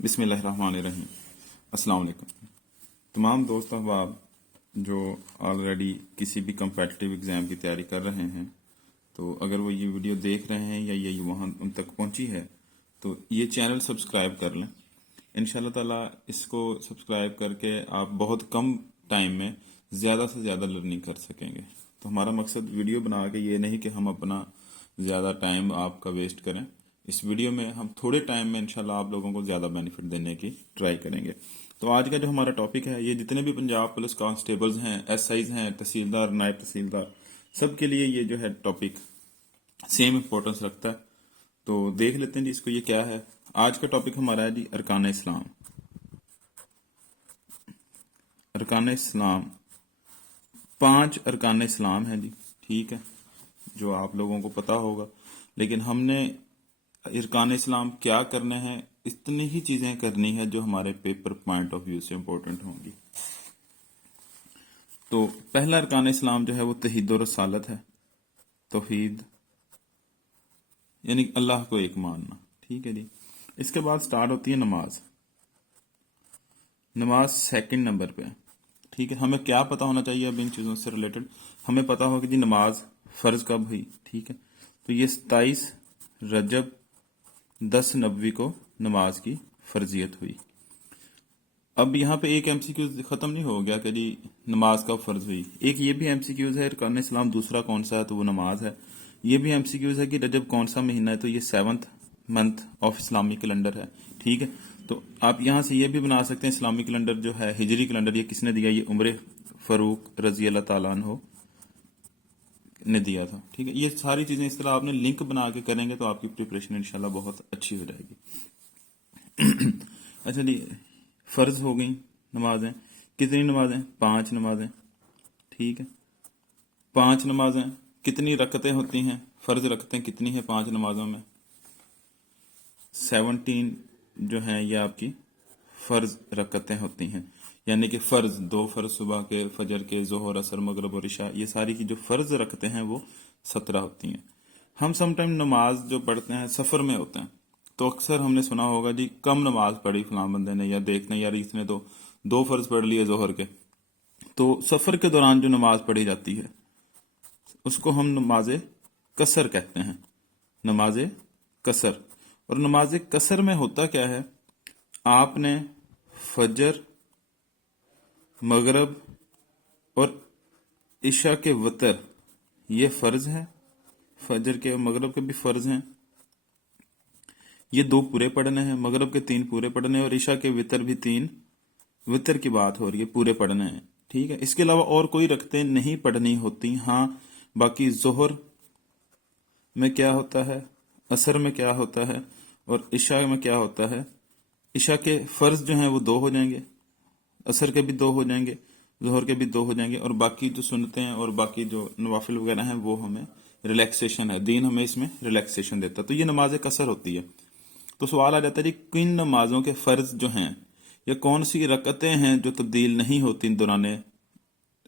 بسم اللہ الرحمن الرحیم۔ السلام علیکم تمام دوست احباب جو آلریڈی کسی بھی کمپیٹیٹیو ایگزام کی تیاری کر رہے ہیں، تو اگر وہ یہ ویڈیو دیکھ رہے ہیں یا یہ وہاں ان تک پہنچی ہے تو یہ چینل سبسکرائب کر لیں۔ انشاءاللہ تعالیٰ اس کو سبسکرائب کر کے آپ بہت کم ٹائم میں زیادہ سے زیادہ لرننگ کر سکیں گے۔ تو ہمارا مقصد ویڈیو بنا کے یہ نہیں کہ ہم اپنا زیادہ ٹائم آپ کا ویسٹ کریں، اس ویڈیو میں ہم تھوڑے ٹائم میں انشاءاللہ آپ لوگوں کو زیادہ بینیفٹ دینے کی ٹرائی کریں گے۔ تو آج کا جو ہمارا ٹاپک ہے، یہ جتنے بھی پنجاب پولیس کانسٹیبلز ہیں، ایس آئیز ہیں، تحصیلدار، نائب تحصیلدار، سب کے لیے یہ جو ہے ٹاپک سیم امپورٹنس رکھتا ہے۔ تو دیکھ لیتے ہیں جی اس کو یہ کیا ہے۔ آج کا ٹاپک ہمارا ہے جی ارکان اسلام۔ ارکان اسلام 5 ارکان اسلام ہیں جی، ٹھیک ہے، جو آپ لوگوں کو پتا ہوگا، لیکن ہم نے ارکان اسلام کیا کرنے ہیں، اتنی ہی چیزیں کرنی ہے جو ہمارے پیپر پوائنٹ آف ویو سے امپورٹنٹ ہوں گی۔ تو پہلا ارکان اسلام جو ہے وہ توحید و رسالت ہے۔ توحید یعنی اللہ کو ایک ماننا، ٹھیک ہے جی۔ اس کے بعد سٹارٹ ہوتی ہے نماز۔ نماز سیکنڈ نمبر پہ، ٹھیک ہے۔ ہمیں کیا پتا ہونا چاہیے اب ان چیزوں سے ریلیٹڈ؟ ہمیں پتا ہوگا کہ جی نماز فرض کب ہوئی، ٹھیک ہے۔ تو یہ 27 رجب 10 نبوی کو نماز کی فرضیت ہوئی۔ اب یہاں پہ ایک ایم سی کیوز ختم نہیں ہو گیا کہ جی نماز کب فرض ہوئی۔ ایک یہ بھی ایم سی کیوز ہے ارکان اسلام دوسرا کون سا ہے، تو وہ نماز ہے۔ یہ بھی ایم سی کیوز ہے کہ رجب کون سا مہینہ ہے، تو یہ 7th منتھ آف اسلامی کیلنڈر ہے، ٹھیک ہے۔ تو آپ یہاں سے یہ بھی بنا سکتے ہیں اسلامی کیلنڈر جو ہے، ہجری کیلنڈر، یہ کس نے دیا؟ یہ عمر فاروق رضی اللہ تعالیٰ عنہ نے دیا تھا، ٹھیک ہے۔ یہ ساری چیزیں اس طرح آپ نے لنک بنا کے کریں گے تو آپ کی پریپریشن انشاءاللہ بہت اچھی ہو جائے گی۔ اچھا جی، فرض ہو گئیں نمازیں۔ کتنی نمازیں؟ 5 نمازیں، ٹھیک ہے۔ 5 نمازیں کتنی رکعتیں ہوتی ہیں؟ فرض رکعتیں کتنی ہیں 5 نمازوں میں؟ 17 جو ہیں یہ آپ کی فرض رکعتیں ہوتی ہیں، یعنی کہ فرض 2 فرض صبح کے، فجر کے، ظہر، عصر، مغرب اور عشاء، یہ ساری کی جو فرض رکعتیں ہیں وہ 17 ہوتی ہیں۔ ہم سم ٹائم نماز جو پڑھتے ہیں سفر میں ہوتے ہیں، تو اکثر ہم نے سنا ہوگا جی کم نماز پڑھی فلاں بندے نے، یا دیکھنے یار اس نے تو 2 فرض پڑھ لیے ظہر کے۔ تو سفر کے دوران جو نماز پڑھی جاتی ہے اس کو ہم نماز قصر کہتے ہیں، نماز قصر۔ اور نماز قصر میں ہوتا کیا ہے؟ آپ نے فجر، مغرب اور عشاء کے وتر یہ فرض ہے، فجر کے مغرب کے بھی فرض ہیں، یہ 2 پورے پڑھنے ہیں، مغرب کے 3 پورے پڑھنے ہیں، اور عشاء کے وتر بھی 3، وتر کی بات ہو رہی ہے، پورے پڑھنے ہیں، ٹھیک ہے۔ اس کے علاوہ اور کوئی رکعتیں نہیں پڑھنی ہوتی۔ ہاں باقی ظہر میں کیا ہوتا ہے، عصر میں کیا ہوتا ہے، اور عشاء میں کیا ہوتا ہے؟ عشاء کے فرض جو ہیں وہ 2 ہو جائیں گے، عصر کے بھی 2 ہو جائیں گے، ظہر کے بھی 2 ہو جائیں گے، اور باقی جو سنتیں ہیں اور باقی جو نوافل وغیرہ ہیں وہ ہمیں ریلیکسیشن ہے، دین ہمیں اس میں ریلیکسیشن دیتا ہے۔ تو یہ نماز قصر ہوتی ہے۔ تو سوال آ جاتا ہے جی کن نمازوں کے فرض جو ہیں یا کون سی رکعتیں ہیں جو تبدیل نہیں ہوتی دوران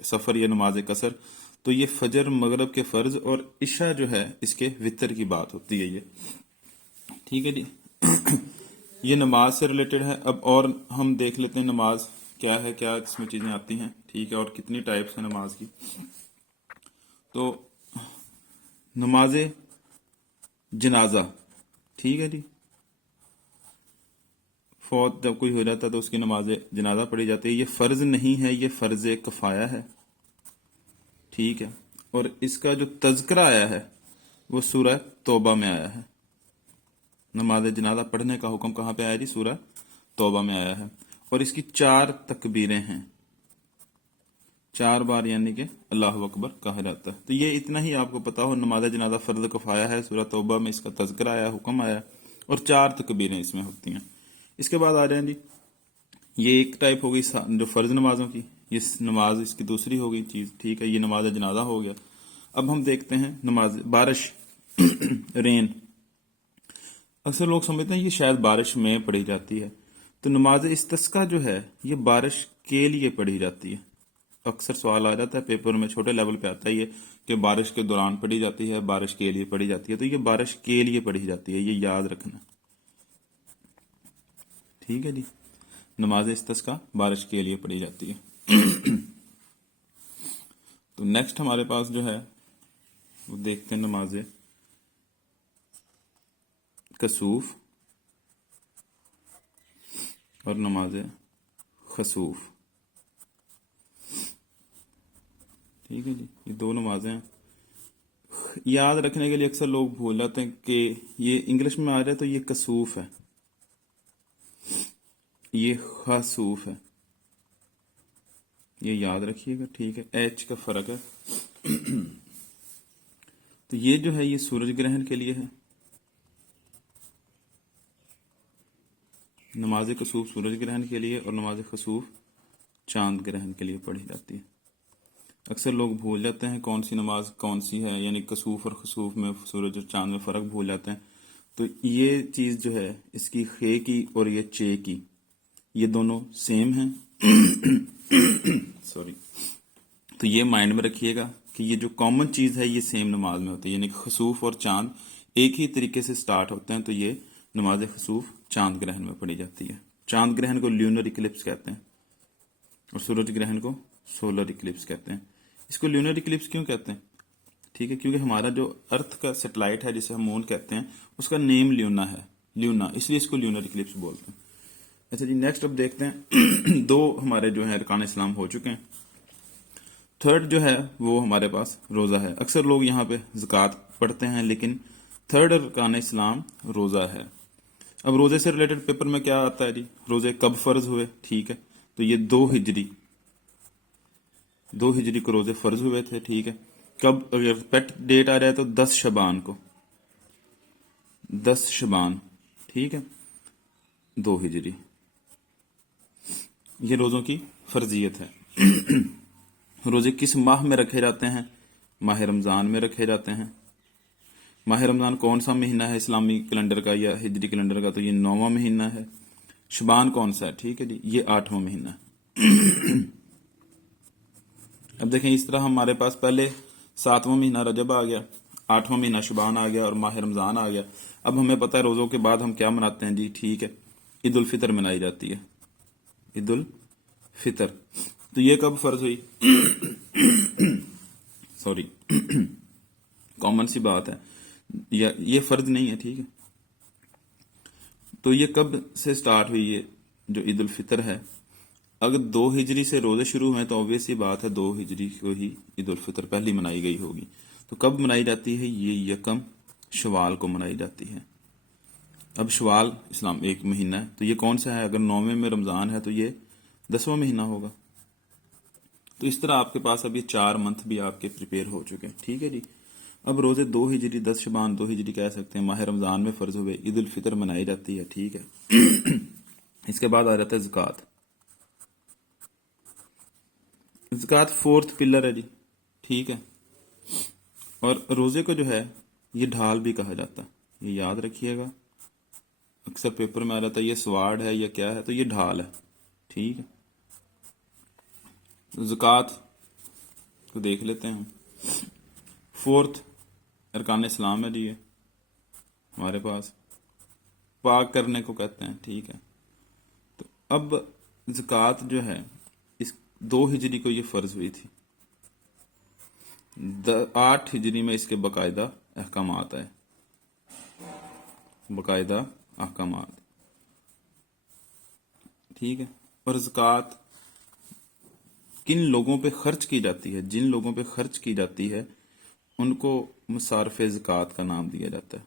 سفر یا نماز قصر؟ تو یہ فجر، مغرب کے فرض اور عشاء جو ہے اس کے وتر کی بات ہوتی ہے یہ، ٹھیک ہے جی۔ یہ نماز سے ریلیٹڈ ہے۔ اب اور ہم دیکھ لیتے ہیں نماز کیا ہے، کیا اس میں چیزیں آتی ہیں، ٹھیک ہے، اور کتنی ٹائپس ہیں نماز کی۔ تو نماز جنازہ، ٹھیک ہے جی، فوت جب کوئی ہو جاتا ہے تو اس کی نماز جنازہ پڑھی جاتی ہے۔ یہ فرض نہیں ہے، یہ فرض کفایہ ہے، ٹھیک ہے۔ اور اس کا جو تذکرہ آیا ہے وہ سورہ توبہ میں آیا ہے۔ نماز جنازہ پڑھنے کا حکم کہاں پہ آیا جی؟ سورہ توبہ میں آیا ہے۔ اور اس کی 4 تکبیریں ہیں، 4 بار یعنی کہ اللہ اکبر کہا جاتا ہے۔ تو یہ اتنا ہی آپ کو پتا ہو، نماز جنازہ فرض کفایہ ہے، سورہ توبہ میں اس کا تذکرہ آیا، حکم آیا، اور 4 تکبیریں اس میں ہوتی ہیں۔ اس کے بعد آ جائیں جی، یہ ایک ٹائپ ہو گئی جو فرض نمازوں کی، یہ نماز اس کی دوسری ہو گئی چیز، ٹھیک ہے، یہ نماز جنازہ ہو گیا۔ اب ہم دیکھتے ہیں نماز بارش، رین۔ اکثر لوگ سمجھتے ہیں یہ شاید بارش میں پڑھی جاتی ہے، تو نماز استسقاء جو ہے یہ بارش کے لیے پڑھی جاتی ہے۔ اکثر سوال آ جاتا ہے پیپر میں، چھوٹے لیول پہ آتا ہے یہ کہ بارش کے دوران پڑھی جاتی ہے، بارش کے لیے پڑھی جاتی ہے۔ تو یہ بارش کے لیے پڑھی جاتی ہے، یہ یاد رکھنا۔ ٹھیک ہے جی. نماز استسقاء بارش کے لیے پڑھی جاتی ہے. تو نیکسٹ ہمارے پاس جو ہے وہ دیکھتے ہیں نماز کسوف اور نماز خسوف. ٹھیک ہے جی. یہ دو نمازیں ہیں. یاد رکھنے کے لیے اکثر لوگ بھول جاتے ہیں کہ یہ انگلش میں آ رہا ہے تو یہ کسوف ہے، یہ خسوف ہے، یہ یاد رکھیے گا. ٹھیک ہے، ایچ کا فرق ہے. تو یہ جو ہے یہ سورج گرہن کے لیے ہے. نماز کسوف سورج گرہن کے لیے اور نماز خسوف چاند گرہن کے لیے پڑھی جاتی ہے. اکثر لوگ بھول جاتے ہیں کون سی نماز کون سی ہے، یعنی کسوف اور خسوف میں سورج اور چاند میں فرق بھول جاتے ہیں. تو یہ چیز جو ہے اس کی خے کی اور یہ چے کی، یہ دونوں سیم ہیں. سوری. تو یہ مائنڈ میں رکھیے گا کہ یہ جو کامن چیز ہے یہ سیم نماز میں ہوتی ہے، یعنی خسوف اور چاند ایک ہی طریقے سے سٹارٹ ہوتے ہیں. تو یہ نماز خسوف چاند گرہن میں پڑھی جاتی ہے. چاند گرہن کو لیونر اکلپس کہتے ہیں اور سورج گرہن کو سولر اکلپس کہتے ہیں. اس کو لیونر اکلپس کیوں کہتے ہیں؟ ٹھیک ہے، کیونکہ ہمارا جو ارتھ کا سیٹلائٹ ہے جسے ہم مون کہتے ہیں اس کا نیم لیونا ہے، لیونا، اس لیے اس کو لیونر اکلپس بولتے ہیں. اچھا جی، نیکسٹ اب دیکھتے ہیں. دو ہمارے جو ہیں ارکان اسلام ہو چکے ہیں. تھرڈ جو ہے وہ ہمارے پاس روزہ ہے. اکثر لوگ یہاں پہ زکوٰۃ پڑھتے ہیں لیکن تھرڈ ارکان اسلام روزہ ہے. اب روزے سے ریلیٹڈ پیپر میں کیا آتا ہے جی؟ روزے کب فرض ہوئے؟ ٹھیک ہے، تو یہ 2 ہجری کو روزے فرض ہوئے تھے. ٹھیک ہے، کب اگر پیٹ ڈیٹ آ رہا ہے تو 10 شبان کو، 10 شبان. ٹھیک ہے، 2 ہجری. یہ روزوں کی فرضیت ہے. روزے کس ماہ میں رکھے جاتے ہیں؟ ماہ رمضان میں رکھے جاتے ہیں. ماہ رمضان کون سا مہینہ ہے اسلامی کیلنڈر کا یا ہجری کیلنڈر کا؟ تو یہ 9واں مہینہ ہے. شبان کون سا ہے؟ ٹھیک ہے جی، یہ 8واں مہینہ ہے. اب دیکھیں اس طرح ہمارے پاس پہلے 7واں مہینہ رجب آ گیا، 8واں مہینہ شبان آ گیا اور ماہ رمضان آ گیا. اب ہمیں پتہ ہے روزوں کے بعد ہم کیا مناتے ہیں جی؟ ٹھیک ہے، عید الفطر منائی جاتی ہے. عید الفطر. تو یہ کب فرض ہوئی؟ سوری، کامن سی بات ہے، یہ فرض نہیں ہے. ٹھیک ہے، تو یہ کب سے سٹارٹ ہوئی ہے جو عید الفطر ہے؟ اگر 2 ہجری سے روزے شروع ہوئے تو obvious سی بات ہے 2 ہجری کو ہی عید الفطر پہلی منائی گئی ہوگی. تو کب منائی جاتی ہے؟ یہ 1 شوال کو منائی جاتی ہے. اب شوال اسلام ایک مہینہ ہے، تو یہ کون سا ہے؟ اگر 9ویں میں رمضان ہے تو یہ 10واں مہینہ ہوگا. تو اس طرح آپ کے پاس اب یہ 4 منتھ بھی آپ کے پریپیئر ہو چکے ہیں. ٹھیک ہے جی. اب روزے 2 ہجری 10 شبان 2 ہجری کہہ سکتے ہیں، ماہ رمضان میں فرض ہوئے، عید الفطر منائی جاتی ہے. ٹھیک ہے. اس کے بعد آ جاتا ہے زکوٰۃ. زکوٰۃ 4تھ پلر ہے جی. ٹھیک ہے، اور روزے کو جو ہے یہ ڈھال بھی کہا جاتا ہے، یہ یاد رکھیے گا. اکثر پیپر میں آ جاتا ہے یہ سواڑ ہے یا کیا ہے، تو یہ ڈھال ہے. ٹھیک ہے، زکوٰۃ کو دیکھ لیتے ہیں ہم. 4تھ ارکان اسلام ہے جی. یہ ہمارے پاس پاک کرنے کو کہتے ہیں. ٹھیک ہے، تو اب زکوٰۃ جو ہے اس 2 ہجری کو یہ فرض ہوئی تھی. 8 ہجری میں اس کے باقاعدہ احکامات آئے، باقاعدہ احکامات. ٹھیک ہے، اور زکوٰۃ کن لوگوں پہ خرچ کی جاتی ہے؟ جن لوگوں پہ خرچ کی جاتی ہے ان کو مصارف زکوٰۃ کا نام دیا جاتا ہے.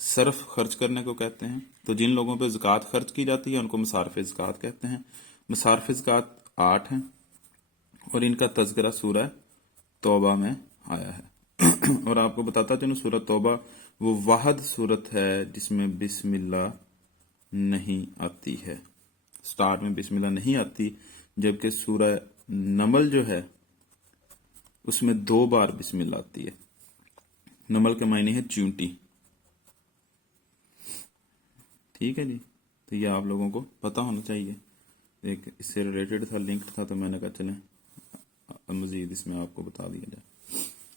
صرف خرچ کرنے کو کہتے ہیں. تو جن لوگوں پہ زکوٰۃ خرچ کی جاتی ہے ان کو مصارف زکوٰۃ کہتے ہیں. مصارف زکوٰۃ 8 ہیں اور ان کا تذکرہ سورہ توبہ میں آیا ہے. اور آپ کو بتاتا چلوں سورہ توبہ وہ واحد صورت ہے جس میں بسم اللہ نہیں آتی ہے. سٹارٹ میں بسم اللہ نہیں آتی، جبکہ سورہ نمل جو ہے اس میں 2 بار بسم اللہ آتی ہے. نمل کے معنی ہے چونٹی. ٹھیک ہے جی، تو یہ آپ لوگوں کو پتہ ہونا چاہیے. ایک اس سے ریلیٹڈ تھا، لنکڈ تھا، تو میں نے کہا چلیں مزید اس میں آپ کو بتا دیا جائے.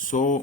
100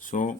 100